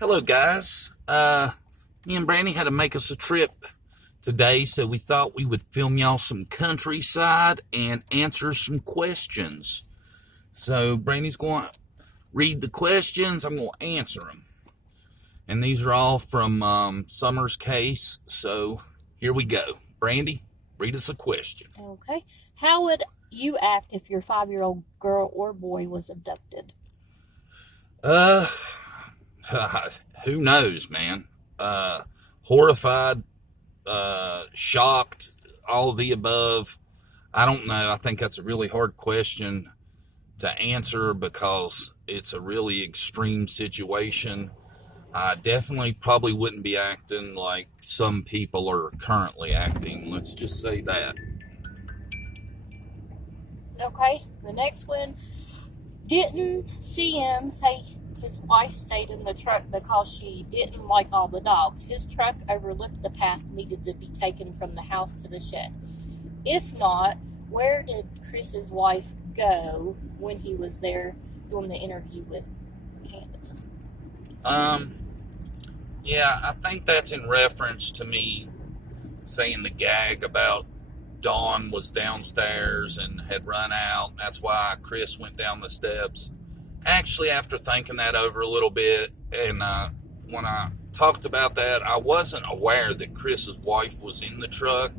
Hello, guys. Me and Brandie had to make us a trip today, so we thought we would film y'all some countryside and answer some questions. So Brandie's going to read the questions. I'm going to answer them. And these are all from Summer's case. So here we go. Brandie, read us a question. Okay. How would you act if your 5-year-old girl or boy was abducted? Who knows, man? Horrified, shocked, all of the above. I don't know. I think that's a really hard question to answer because it's a really extreme situation. I definitely probably wouldn't be acting like some people are currently acting. Let's just say that. Okay. The next one. Didn't CM say his wife stayed in the truck because she didn't like all the dogs? His truck overlooked the path needed to be taken from the house to the shed. If not, where did Chris's wife go when he was there doing the interview with Candace? Yeah, I think that's in reference to me saying the gag about Dawn was downstairs and had run out. That's why Chris went down the steps. Actually, after thinking that over a little bit, and when I talked about that, I wasn't aware that Chris's wife was in the truck.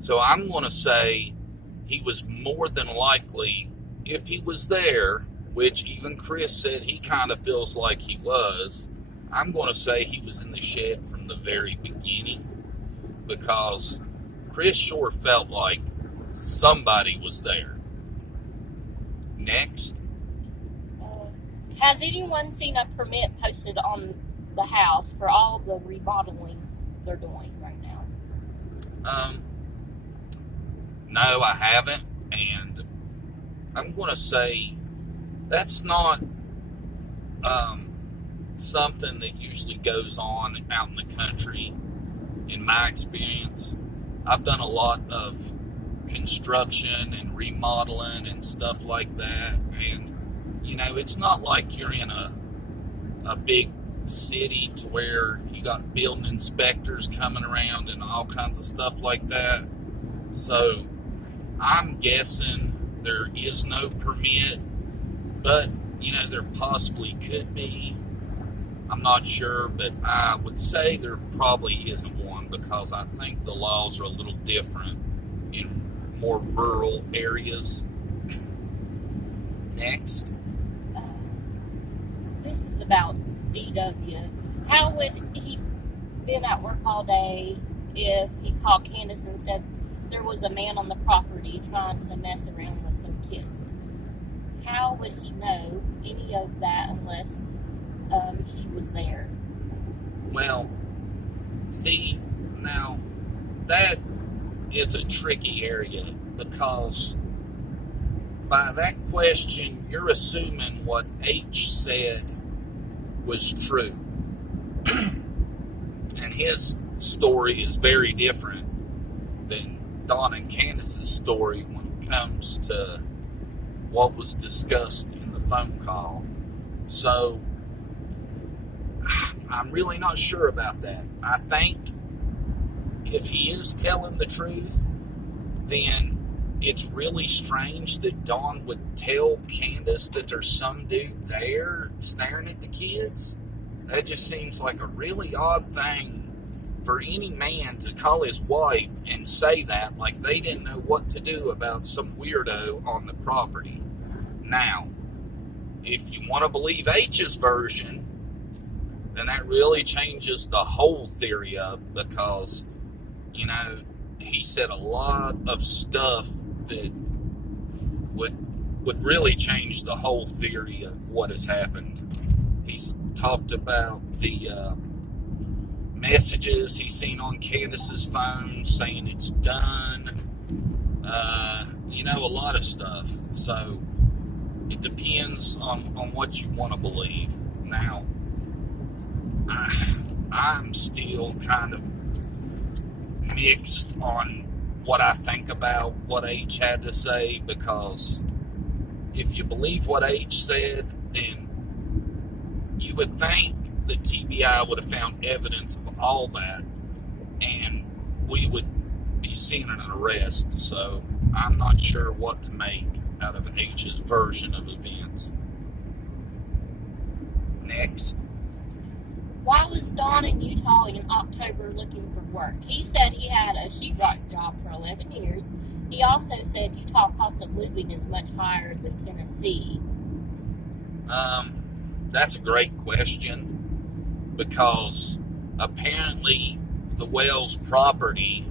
So I'm going to say he was more than likely, if he was there, which even Chris said he kind of feels like he was, I'm going to say he was in the shed from the very beginning, because Chris sure felt like somebody was there. Next. Has anyone seen a permit posted on the house for all the remodeling they're doing right now? No, I haven't, and I'm going to say that's not something that usually goes on out in the country. In my experience, I've done a lot of construction and remodeling and stuff like that, and you know, it's not like you're in a big city to where you got building inspectors coming around and all kinds of stuff like that. So I'm guessing there is no permit, but you know, there possibly could be. I'm not sure, but I would say there probably isn't one, because I think the laws are a little different in more rural areas. Next. This is about DW. How would he been at work all day if he called Candace and said there was a man on the property trying to mess around with some kids? How would he know any of that unless he was there? Well, see, now that is a tricky area, because by that question, you're assuming what H said was true. And his story is very different than Dawn and Candace's story when it comes to what was discussed in the phone call. So I'm really not sure about that. I think if he is telling the truth, then it's really strange that Dawn would tell Candace that there's some dude there staring at the kids. That just seems like a really odd thing for any man to call his wife and say that, like they didn't know what to do about some weirdo on the property. Now, if you want to believe H's version, then that really changes the whole theory up, because, you know, he said a lot of stuff that would really change the whole theory of what has happened. He's talked about the messages he's seen on Candace's phone saying it's done. You know, a lot of stuff. So it depends on what you want to believe. Now, I'm still kind of mixed on what I think about what H had to say, because if you believe what H said, then you would think the TBI would have found evidence of all that, and we would be seeing an arrest. So I'm not sure what to make out of H's version of events. Next. Why was Don in Utah in October looking for work? He said he had a sheetrock job for 11 years. He also said Utah cost of living is much higher than Tennessee. That's a great question, because apparently the Wells property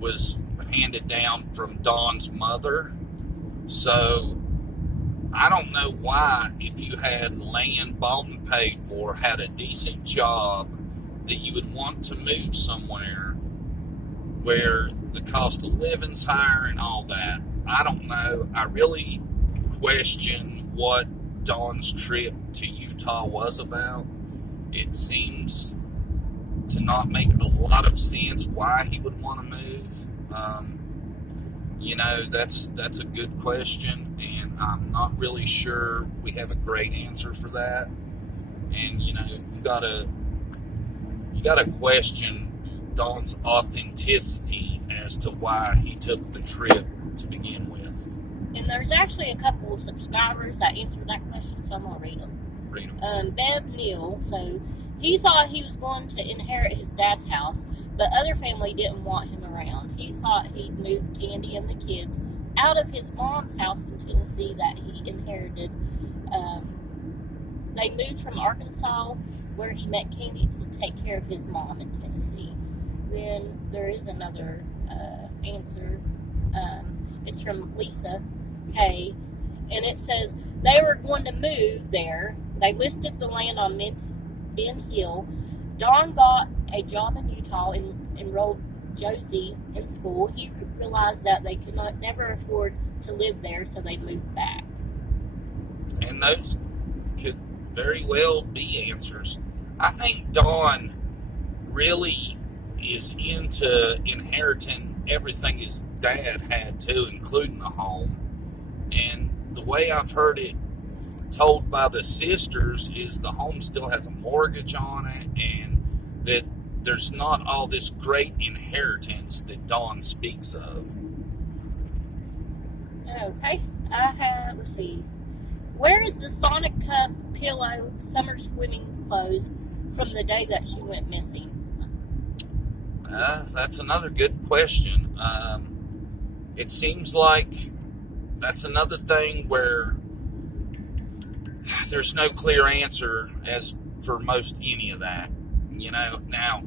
was handed down from Don's mother. So I don't know why, if you had land bought and paid for, had a decent job, that you would want to move somewhere where the cost of living's higher and all that. I don't know. I really question what Don's trip to Utah was about. It seems to not make a lot of sense why he would want to move. That's a good question, and I'm not really sure we have a great answer for that. And you gotta question Don's authenticity as to why he took the trip to begin with. And there's actually a couple of subscribers that answered that question, so I'm going to read them. Bev Neal, so he thought he was going to inherit his dad's house, but other family didn't want him around. He thought he'd move Candy and the kids out of his mom's house in Tennessee that he inherited. They moved from Arkansas, where he met Candy, to take care of his mom in Tennessee. Then there is another answer. It's from Lisa K. And it says they were going to move there. They listed the land on Ben Hill. Don got a job in Utah and enrolled Josie in school. He realized that they could never afford to live there, so they moved back. And those could very well be answers. I think Don really is into inheriting everything his dad had too, including the home. And the way I've heard it told by the sisters is the home still has a mortgage on it, and that there's not all this great inheritance that Don speaks of. Okay, let's see. Where is the Sonic Cup pillow summer swimming clothes from the day that she went missing? That's another good question. It seems like that's another thing where there's no clear answer as for most any of that. Now,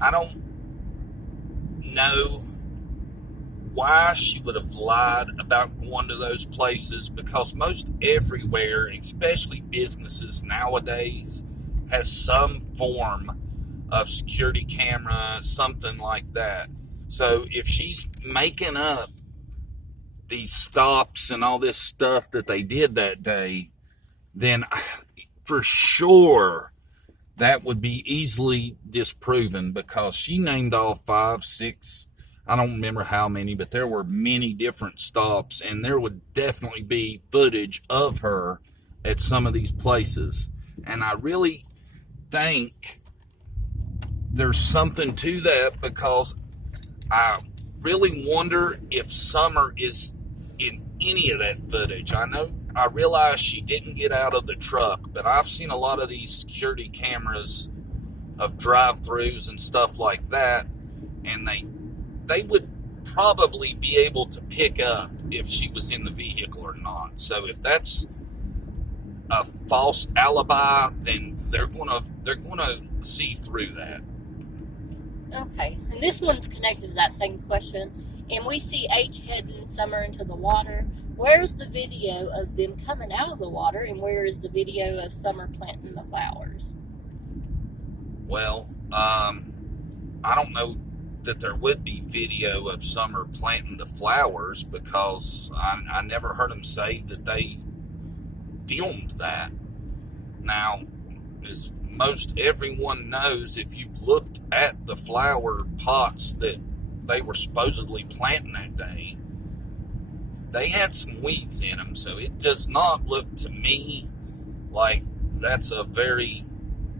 I don't know why she would have lied about going to those places, because most everywhere, especially businesses nowadays, has some form of security camera, something like that. So if she's making up these stops and all this stuff that they did that day, then for sure that would be easily disproven, because she named all 5, 6, I don't remember how many, but there were many different stops, and there would definitely be footage of her at some of these places. And I really think there's something to that, because I really wonder if Summer is in any of that footage. I realize she didn't get out of the truck, but I've seen a lot of these security cameras of drive-thrus and stuff like that, and they would probably be able to pick up if she was in the vehicle or not. So if that's a false alibi, then they're gonna see through that. Okay, and this one's connected to that same question. And we see H heading Summer into the water. Where's the video of them coming out of the water, and where is the video of Summer planting the flowers? Well, I don't know that there would be video of Summer planting the flowers, because I never heard them say that they filmed that. Now, as most everyone knows, if you've looked at the flower pots that they were supposedly planting that day, they had some weeds in them, so it does not look to me like that's a very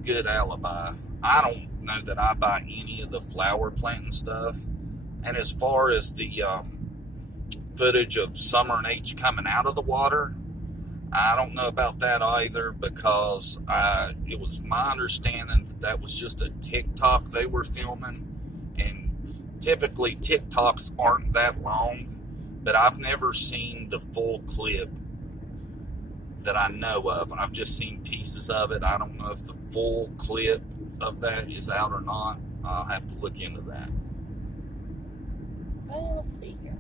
good alibi. I don't know that I buy any of the flower planting stuff. And as far as the footage of Summer and H coming out of the water, I don't know about that either, because it was my understanding that was just a TikTok they were filming. And typically TikToks aren't that long, but I've never seen the full clip that I know of. I've just seen pieces of it. I don't know if the full clip of that is out or not. I'll have to look into that. Well, let's see here.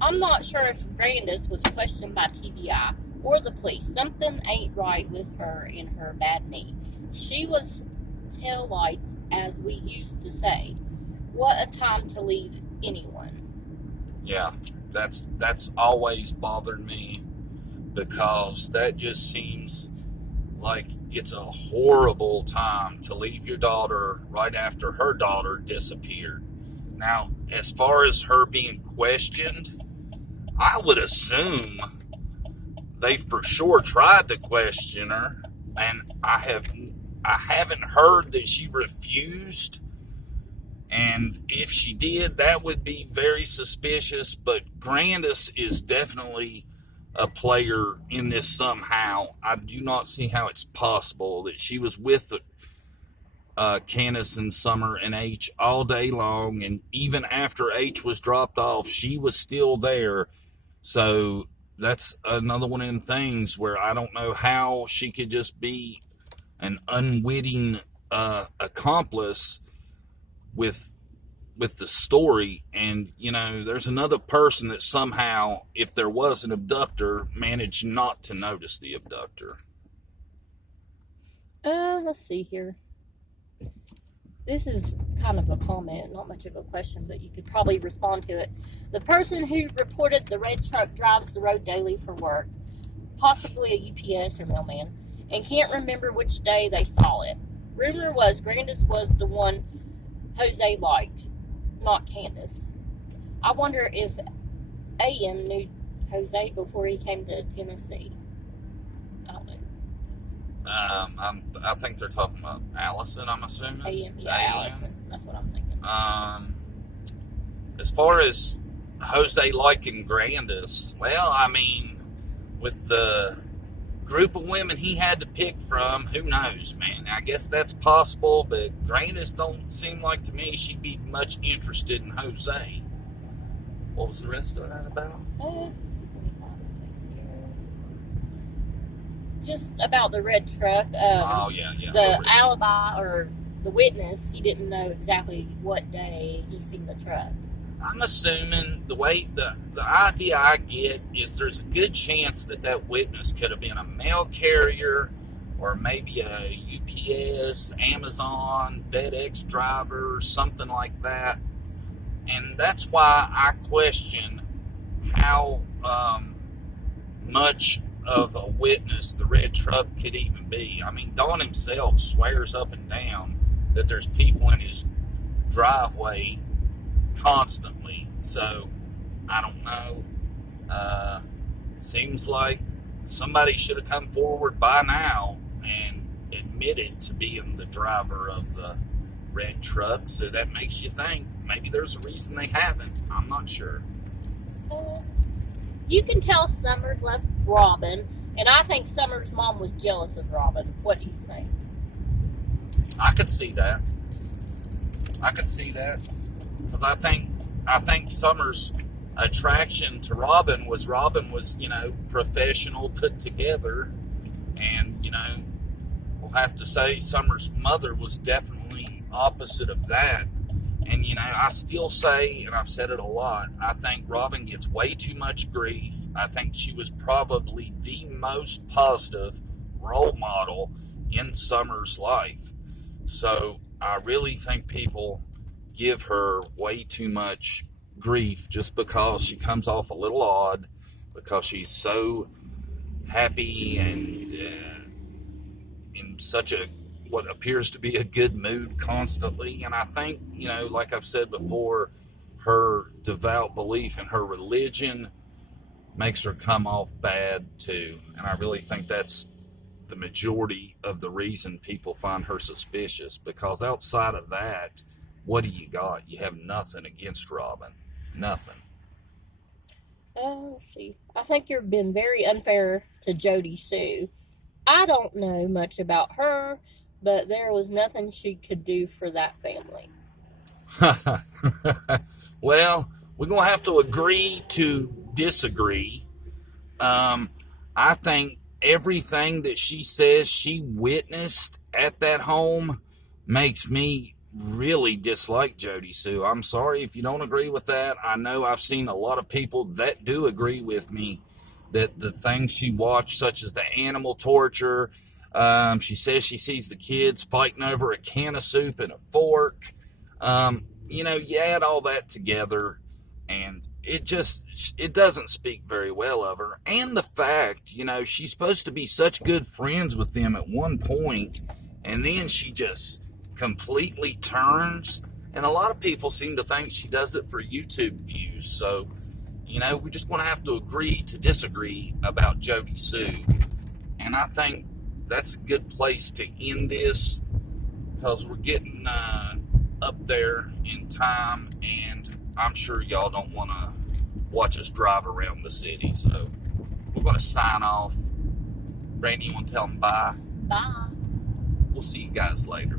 I'm not sure if Grandis was questioned by TBI or the police. Something ain't right with her and her bad knee. She was tail lights, as we used to say. What a time to leave anyone. Yeah, that's always bothered me, because that just seems like it's a horrible time to leave your daughter right after her daughter disappeared. Now, as far as her being questioned, I would assume they for sure tried to question her, and I haven't heard that she refused. And if she did, that would be very suspicious. But Grandis is definitely a player in this somehow. I do not see how it's possible that she was with Candace and Summer and H all day long, and even after H was dropped off, she was still there. So that's another one of them things where I don't know how she could just be an unwitting accomplice with the story. And there's another person that somehow, if there was an abductor, managed not to notice the abductor. Let's see here. This is kind of a comment, not much of a question, but you could probably respond to it. The person who reported the red truck drives the road daily for work, possibly a UPS or mailman, and can't remember which day they saw it. Rumor was Grandis was the one Jose liked, not Candace. I wonder if AM knew Jose before he came to Tennessee. I don't know. I think they're talking about Allison, I'm assuming. AM, yeah, Allison. That's what I'm thinking. As far as Jose liking Grandis, well, I mean, with the group of women he had to pick from, who knows, man? I guess that's possible, but Grandis don't seem like to me she'd be much interested in Jose. What was the rest of that about? Let me find a place here. Just about the red truck. The alibi, or the witness, he didn't know exactly what day he seen the truck. I'm assuming the idea I get is there's a good chance that witness could have been a mail carrier, or maybe a UPS, Amazon, FedEx driver, or something like that. And that's why I question how much of a witness the red truck could even be. I mean, Don himself swears up and down that there's people in his driveway constantly. So I don't know. Seems like somebody should have come forward by now and admitted to being the driver of the red truck. So that makes you think maybe there's a reason they haven't. I'm not sure. You can tell Summer loved Robin, and I think Summer's mom was jealous of Robin. What do you think? I could see that. Because I think Summer's attraction to Robin was professional, put together. And, we'll have to say Summer's mother was definitely opposite of that. And, I still say, and I've said it a lot, I think Robin gets way too much grief. I think she was probably the most positive role model in Summer's life. So I really think people give her way too much grief just because she comes off a little odd, because she's so happy and in such what appears to be a good mood constantly. And I think, like I've said before, her devout belief in her religion makes her come off bad too. And I really think that's the majority of the reason people find her suspicious, because outside of that, what do you got? You have nothing against Robin. Nothing. Let's see. I think you're being very unfair to Jody Sue. I don't know much about her, but there was nothing she could do for that family. Well, we're going to have to agree to disagree. I think everything that she says she witnessed at that home makes me really dislike Jody Sue. I'm sorry if you don't agree with that. I know I've seen a lot of people that do agree with me that the things she watched, such as the animal torture, she says she sees the kids fighting over a can of soup and a fork. You add all that together, and it doesn't speak very well of her. And the fact, she's supposed to be such good friends with them at one point, and then she just completely turns. And a lot of people seem to think she does it for YouTube views. So, we're just going to have to agree to disagree about Jody Sue. And I think that's a good place to end this, because we're getting up there in time, and I'm sure y'all don't want to watch us drive around the city. So we're going to sign off. Brandie, you want to tell them bye? Bye. We'll see you guys later.